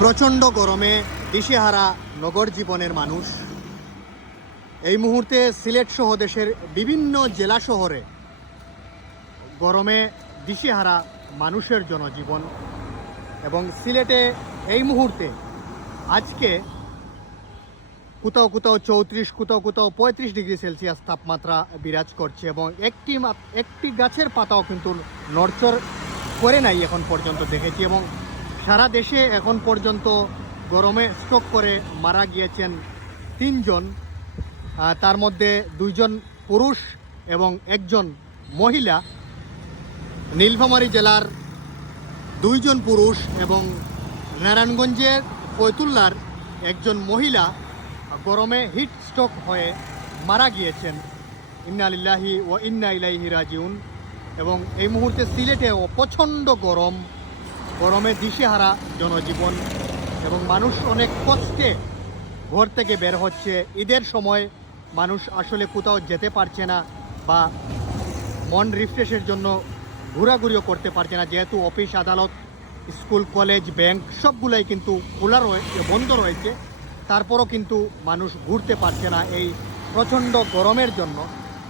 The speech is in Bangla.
প্রচণ্ড গরমে দিশেহারা নগর জীবনের মানুষ এই মুহূর্তে সিলেট সহ দেশের বিভিন্ন জেলা শহরে গরমে দিশেহারা মানুষের জনজীবন। এবং সিলেটে এই মুহূর্তে আজকে কোথাও কোথাও 34, কোথাও কোথাও 35 ডিগ্রি সেলসিয়াস তাপমাত্রা বিরাজ করছে এবং একটি গাছের পাতাও কিন্তু নড়চড় করে নাই এখন পর্যন্ত দেখেছি। এবং সারা দেশে এখন পর্যন্ত গরমে স্ট্রোক করে মারা গিয়েছেন 3 জন, তার মধ্যে 2 জন পুরুষ এবং 1 জন মহিলা। নীলফামারী জেলার 2 জন পুরুষ এবং নারায়ণগঞ্জের ফয়তুল্লার 1 জন মহিলা গরমে হিট স্ট্রোক হয়ে মারা গিয়েছেন। ইন্না লিল্লাহি ওয়া ইন্না ইলাইহি রাজিউন। এবং এই মুহূর্তে সিলেটেও প্রচণ্ড গরমে দিশেহারা জনজীবন এবং মানুষ অনেক কষ্টে ঘর থেকে বের হচ্ছে। ঈদের সময় মানুষ আসলে কোথাও যেতে পারছে না বা মন রিফ্রেশের জন্য ঘোরাঘুরিও করতে পারছে না, যেহেতু অফিস আদালত স্কুল কলেজ ব্যাংক সবগুলাই কিন্তু খোলা রয়েছে, বন্ধ রয়েছে। তারপরও কিন্তু মানুষ ঘুরতে পারছে না এই প্রচণ্ড গরমের জন্য।